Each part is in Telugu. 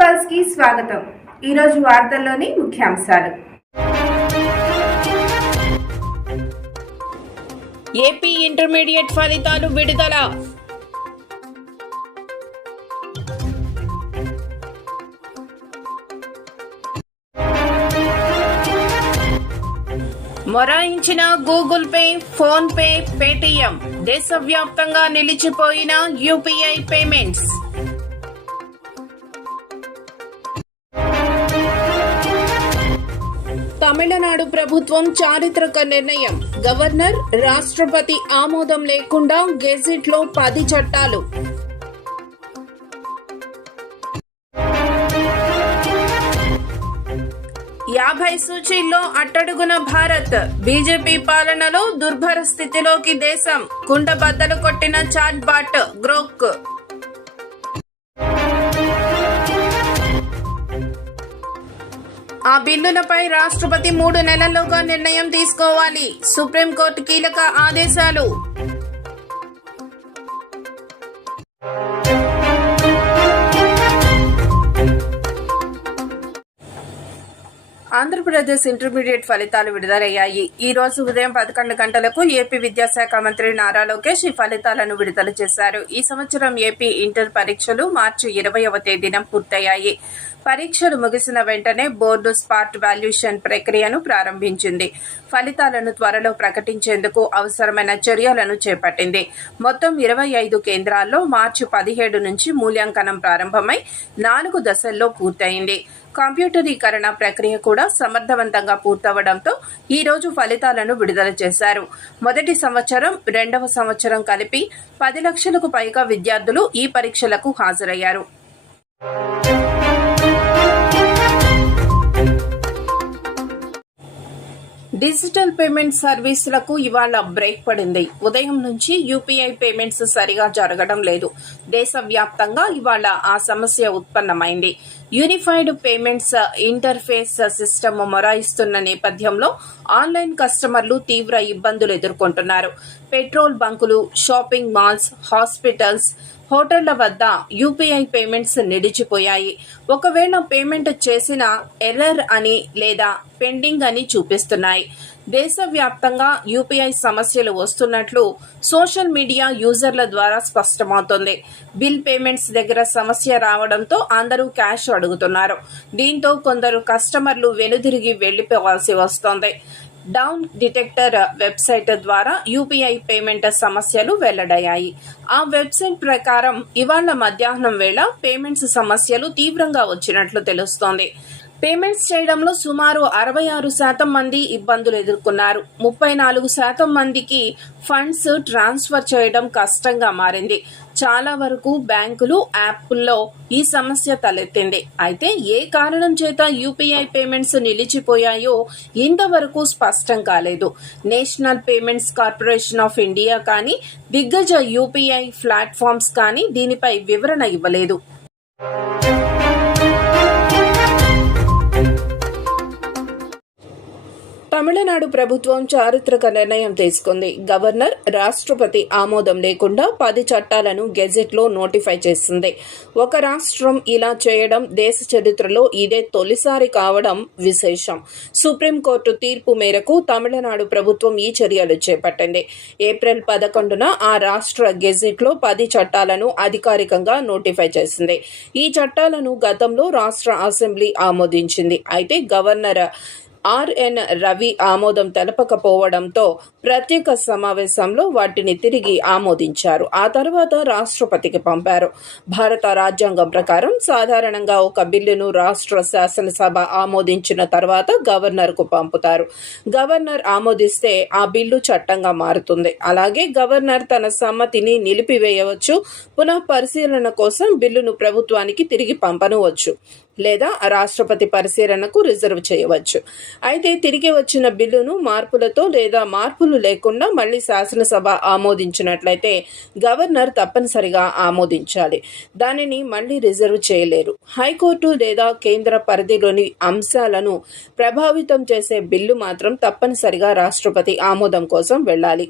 పల్స్కి స్వాగతం. ఈరోజు వార్తల్లోని ముఖ్యాంశాలు. ఏపీ ఇంటర్మీడియట్ ఫలితాలు విడుదల. మొరాయించిన Google Pay PhonePe Paytm దేశవ్యాప్తంగా నిలిచిపోయిన యూపీఐ పేమెంట్స్. తమిళనాడు ప్రభుత్వం చారిత్రక నిర్ణయం. గవర్నర్ రాష్ట్రపతి ఆమోదం లేకుండా గెజిట్లో పది చట్టాలు. యాభై సూచీల్లో అట్టడుగున భారత్. బీజేపీ పాలనలో దుర్భర స్థితిలోకి దేశం. కుండబద్దలు కొట్టిన చాట్ బాట్ గ్రోక్. ఆ బిల్లులపై రాష్ట్రపతి మూడు నెలల్లోగా నిర్ణయం తీసుకోవాలి. సుప్రీంకోర్టు కీలక ఆదేశాలు. ఆంధ్రప్రదేశ్ ఇంటర్మీడియట్ ఫలితాలు విడుదలయ్యాయి. ఈ రోజు ఉదయం పదకొండు గంటలకు ఏపీ విద్యాశాఖ మంత్రి నారా లోకేష్ ఈ ఫలితాలను విడుదల చేశారు. ఈ సంవత్సరం ఏపీ ఇంటర్ పరీక్షలు మార్చి ఇరవైవ తేదీన పూర్తయ్యాయి. పరీక్షలు ముగిసిన వెంటనే బోర్డు స్పాట్ వాల్యూషన్ ప్రక్రియను ప్రారంభించింది. ఫలితాలను త్వరలో ప్రకటించేందుకు అవసరమైన చర్యలను చేపట్టింది. మొత్తం ఇరవై ఐదు కేంద్రాల్లో మార్చి పదిహేడు నుంచి మూల్యాంకనం ప్రారంభమై నాలుగు దశల్లో పూర్తయింది. కంప్యూటరీకరణ ప్రక్రియ కూడా సమర్థవంతంగా పూర్తవడంతో ఈ రోజు ఫలితాలను విడుదల చేశారు. మొదటి సంవత్సరం రెండవ సంవత్సరం కలిపి పది లక్షలకు పైగా విద్యార్థులు ఈ పరీక్షలకు హాజరయ్యారు. డిజిటల్ పేమెంట్ సర్వీసులకు ఇవాళ బ్రేక్ పడింది. ఉదయం నుంచి యూపీఐ పేమెంట్స్ సరిగా జరగడం లేదు. దేశవ్యాప్తంగా ఇవాళ ఆ సమస్య ఉత్పన్నమైంది. Unified payments uh, interface uh, system మొరాయిస్తున్న నేపథ్యంలో ఆన్లైన్ కస్టమర్లు తీవ్ర ఇబ్బందులు ఎదుర్కొంటున్నారు. పెట్రోల్ బంకులు షాపింగ్ మాల్స్ హాస్పిటల్స్ హోటళ్ళ వద్ద యూపీఐ పేమెంట్స్ నిలిచిపోయాయి. ఒకవేళ పేమెంట్ చేసిన ఎర్రర్ అని లేదా పెండింగ్ అని చూపిస్తున్నాయి. దేశవ్యాప్తంగా యూపీఐ సమస్యలు వస్తున్నట్లు సోషల్ మీడియా యూజర్ల ద్వారా స్పష్టమవుతోంది. బిల్ పేమెంట్స్ దగ్గర సమస్య రావడంతో అందరూ క్యాష్ అడుగుతున్నారు. దీంతో కొందరు కస్టమర్లు వెనుదిరిగి వెళ్ళిపోవాల్సి వస్తోంది. డౌన్ డిటెక్టర్ వెబ్సైట్ ద్వారా యూపీఐ పేమెంట్ సమస్యలు వెల్లడయ్యాయి. ఆ వెబ్సైట్ ప్రకారం ఇవాళ మధ్యాహ్నం వేళ పేమెంట్స్ సమస్యలు తీవ్రంగా వచ్చినట్లు తెలుస్తోంది. పేమెంట్స్ చేయడంలో సుమారు అరవై ఆరు శాతం మంది ఇబ్బందులు ఎదుర్కొన్నారు. ముప్పై నాలుగు శాతం మందికి ఫండ్స్ ట్రాన్స్ఫర్ చేయడం కష్టంగా మారింది. చాలా వరకు బ్యాంకులు యాప్ల్లో ఈ సమస్య తలెత్తింది. అయితే ఏ కారణం చేత యూపీఐ పేమెంట్స్ నిలిచిపోయాయో ఇంతవరకు స్పష్టం కాలేదు. National Payments Corporation of India కానీ దిగ్గజ యూపీఐ ప్లాట్ఫామ్స్ కానీ దీనిపై వివరణ ఇవ్వలేదు. తమిళనాడు ప్రభుత్వం చారిత్రక నిర్ణయం తీసుకుంది. గవర్నర్ రాష్ట్రపతి ఆమోదం లేకుండా పది చట్టాలను గెజెట్లో నోటిఫై చేసింది. ఒక రాష్ట్రం ఇలా చేయడం దేశ చరిత్రలో ఇదే తొలిసారి కావడం విశేషం. సుప్రీంకోర్టు తీర్పు మేరకు తమిళనాడు ప్రభుత్వం ఈ చర్యలు చేపట్టింది. ఏప్రిల్ పదకొండున ఆ రాష్ట్ర గెజెట్లో పది చట్టాలను అధికారికంగా నోటిఫై చేసింది. ఈ చట్టాలను గతంలో రాష్ట్ర అసెంబ్లీ ఆమోదించింది. అయితే గవర్నర్ ఆర్ఎన్ రవి ఆమోదం తెలపకపోవడంతో ప్రత్యేక సమావేశంలో వాటిని తిరిగి ఆమోదించారు. ఆ తర్వాత రాష్ట్రపతికి పంపారు. భారత రాజ్యాంగం ప్రకారం సాధారణంగా ఒక బిల్లును రాష్ట్ర శాసనసభ ఆమోదించిన తర్వాత గవర్నర్కు పంపుతారు. గవర్నర్ ఆమోదిస్తే ఆ బిల్లు చట్టంగా మారుతుంది. అలాగే గవర్నర్ తన సమ్మతిని నిలిపివేయవచ్చు. పునః పరిశీలన కోసం బిల్లును ప్రభుత్వానికి తిరిగి పంపనవచ్చు. లేదా రాష్ట్రపతి పరిశీలనకు రిజర్వ్ చేయవచ్చు. అయితే తిరిగి వచ్చిన బిల్లును మార్పులతో లేదా మార్పులు లేకుండా మళ్ళీ శాసనసభ ఆమోదించినట్లయితే గవర్నర్ తప్పనిసరిగా ఆమోదించాలి. దానిని మళ్ళీ రిజర్వ్ చేయలేరు. హైకోర్టు లేదా కేంద్ర పరిధిలోని అంశాలను ప్రభావితం చేసే బిల్లు మాత్రం తప్పనిసరిగా రాష్ట్రపతి ఆమోదం కోసం వెళ్ళాలి.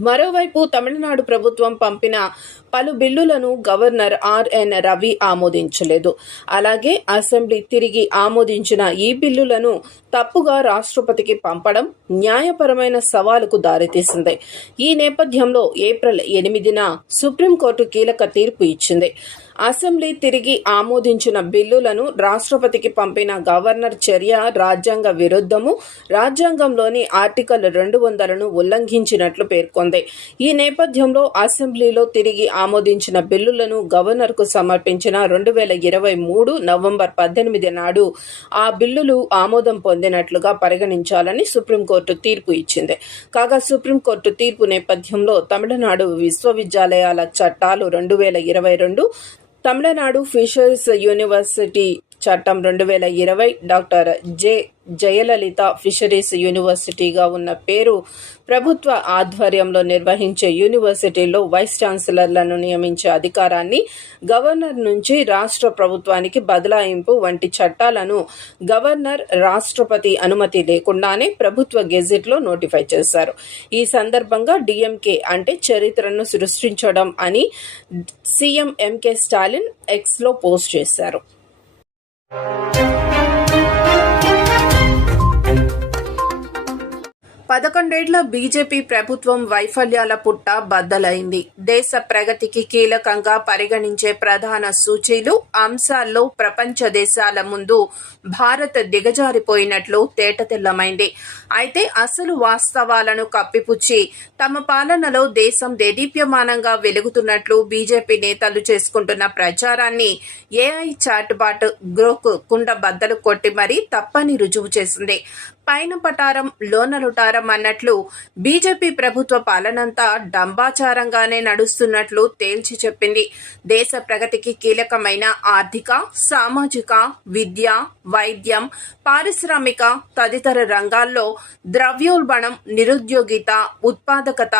మరోవైపు తమిళనాడు ప్రభుత్వం పంపిన పలు బిల్లులను గవర్నర్ ఆర్ఎన్ రవి ఆమోదించలేదు. అలాగే అసెంబ్లీ తిరిగి ఆమోదించిన ఈ బిల్లులను తప్పుగా రాష్ట్రపతికి పంపడం న్యాయపరమైన సవాలుకు దారితీసింది. ఈ నేపథ్యంలో ఏప్రిల్ ఎనిమిదిన సుప్రీంకోర్టు కీలక తీర్పు ఇచ్చింది. అసెంబ్లీ తిరిగి ఆమోదించిన బిల్లులను రాష్ట్రపతికి పంపిన గవర్నర్ చర్య రాజ్యాంగ విరుద్ధము. రాజ్యాంగంలోని ఆర్టికల్ రెండు వందలను ఉల్లంఘించినట్లు పేర్కొంది. ఈ నేపథ్యంలో అసెంబ్లీలో తిరిగి ఆమోదించిన బిల్లులను గవర్నర్కు సమర్పించిన రెండు వేల ఇరవై మూడు నవంబర్ పద్దెనిమిది నాడు ఆ బిల్లులు ఆమోదం పొందినట్లుగా పరిగణించాలని సుప్రీంకోర్టు తీర్పు ఇచ్చింది. కాగా సుప్రీంకోర్టు తీర్పు నేపథ్యంలో తమిళనాడు విశ్వవిద్యాలయాల చట్టాలు రెండు వేల ఇరవై రెండు తమిళనాడు ఫిషర్స్ యూనివర్సిటీ చట్టం రెండు వేల ఇరవై డాక్టర్ జె జయలలిత ఫిషరీస్ యూనివర్సిటీగా ఉన్న పేరు ప్రభుత్వ ఆధ్వర్యంలో నిర్వహించే యూనివర్సిటీలో వైస్ ఛాన్సలర్లను నియమించే అధికారాన్ని గవర్నర్ నుంచి రాష్ట్ర ప్రభుత్వానికి బదలాయింపు వంటి చట్టాలను గవర్నర్ రాష్ట్రపతి అనుమతి లేకుండానే ప్రభుత్వ గెజిట్లో నోటిఫై చేశారు. ఈ సందర్భంగా డిఎంకే అంటే చరిత్రను సృష్టించడం అని సీఎం ఎంకే స్టాలిన్ ఎక్స్లో పోస్ట్ చేశారు. Música పదకొండేళ్ళ బీజేపీ ప్రభుత్వం వైఫల్యాల పుట్ట బద్దలైంది. దేశ ప్రగతికి కీలకంగా పరిగణించే ప్రధాన సూచీలు అంశాల్లో ప్రపంచ దేశాల ముందు భారత్ దిగజారిపోయినట్లు తేటతెల్లమైంది. అయితే అసలు వాస్తవాలను కప్పిపుచ్చి తమ పాలనలో దేశం దేదీప్యమానంగా వెలుగుతున్నట్లు బీజేపీ నేతలు చేసుకుంటున్న ప్రచారాన్ని ఏఐ చాట్బాట్ గ్రోక్ కుండ బద్దలు కొట్టి మరీ తప్పని రుజువు చేసింది. పైన పటారం లోన లుటారం అన్నట్లు బీజేపీ ప్రభుత్వ పాలనంతా డంబాచారంగానే నడుస్తున్నట్లు తేల్చి చెప్పింది. దేశ ప్రగతికి కీలకమైన ఆర్థిక సామాజిక విద్య వైద్యం పారిశ్రామిక తదితర రంగాల్లో ద్రవ్యోల్బణం నిరుద్యోగిత ఉత్పాదకత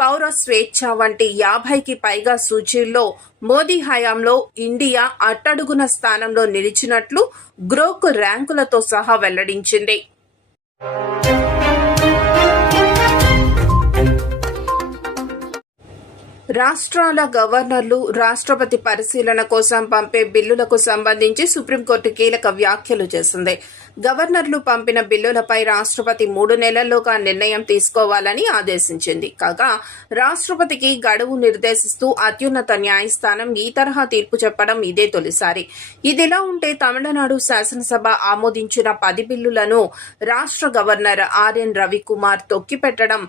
పౌర స్వేచ్ఛ వంటి యాభైకి పైగా సూచీల్లో మోదీ హయాంలో ఇండియా అట్టడుగున స్థానంలో నిలిచినట్లు గ్రోక్ ర్యాంకులతో సహా వెల్లడించింది. Música రాష్ట్రాల గవర్నర్లు రాష్ట్రపతి పరిశీలన కోసం పంపే బిల్లులకు సంబంధించి సుప్రీంకోర్టు కీలక వ్యాఖ్యలు చేసింది. గవర్నర్లు పంపిన బిల్లులపై రాష్ట్రపతి మూడు నెలల్లోగా నిర్ణయం తీసుకోవాలని ఆదేశించింది. కాగా రాష్ట్రపతికి గడువు నిర్దేశిస్తూ అత్యున్నత న్యాయస్థానం ఈ తరహా తీర్పు చెప్పడం ఇదే తొలిసారి. ఇదిలా ఉంటే తమిళనాడు శాసనసభ ఆమోదించిన పది బిల్లులను రాష్ట్ర గవర్నర్ ఆర్ఎన్ రవికుమార్ తొక్కిపెట్టడం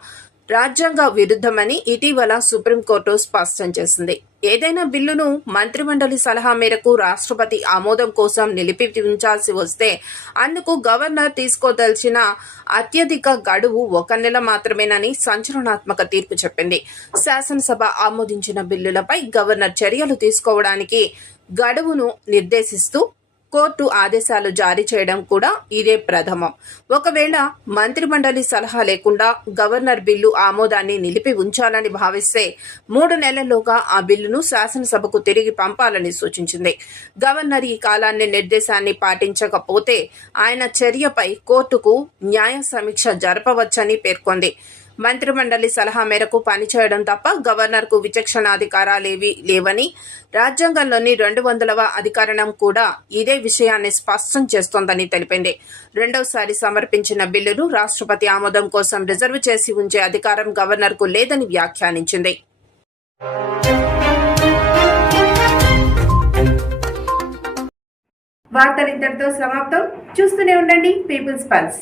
రాజ్యాంగ విరుద్ధమని ఇటీవల సుప్రీంకోర్టు స్పష్టం చేసింది. ఏదైనా బిల్లును మంత్రిమండలి సలహా మేరకు రాష్ట్రపతి ఆమోదం కోసం నిలిపి ఉంచాల్సి వస్తే అందుకు గవర్నర్ తీసుకోదలిచిన అత్యధిక గడువు ఒక నెల మాత్రమేనని సంచలనాత్మక తీర్పు చెప్పింది. శాసనసభ ఆమోదించిన బిల్లులపై గవర్నర్ చర్యలు తీసుకోవడానికి గడువును నిర్దేశిస్తూ కోర్టు ఆదేశాలు జారీ చేయడం కూడా ఇదే ప్రథమం. ఒకవేళ మంత్రిమండలి సలహా లేకుండా గవర్నర్ బిల్లు ఆమోదాన్ని నిలిపి ఉంచాలని భావిస్తే మూడు నెలల్లోగా ఆ బిల్లును శాసనసభకు తిరిగి పంపాలని సూచించింది. గవర్నర్ ఈ కాలాన్ని నిర్దేశాన్ని పాటించకపోతే ఆయన చర్యపై కోర్టుకు న్యాయ సమీక్ష జరపవచ్చని పేర్కొంది. మంత్రిమండలి సలహా మేరకు పనిచేయడం తప్ప గవర్నర్కు విచక్షణాధికారాలేవీ లేవని రాజ్యాంగంలోని రెండు వందలవ అధికరణం కూడా ఇదే విషయాన్ని స్పష్టం చేస్తోందని తెలిపింది. రెండవసారి సమర్పించిన బిల్లును రాష్ట్రపతి ఆమోదం కోసం రిజర్వ్ చేసి ఉంచే అధికారం గవర్నర్కు లేదని వ్యాఖ్యానించింది. వార్తలు ఇంతటితో సమాప్తం. చూస్తూనే ఉండండి. People's Pulse.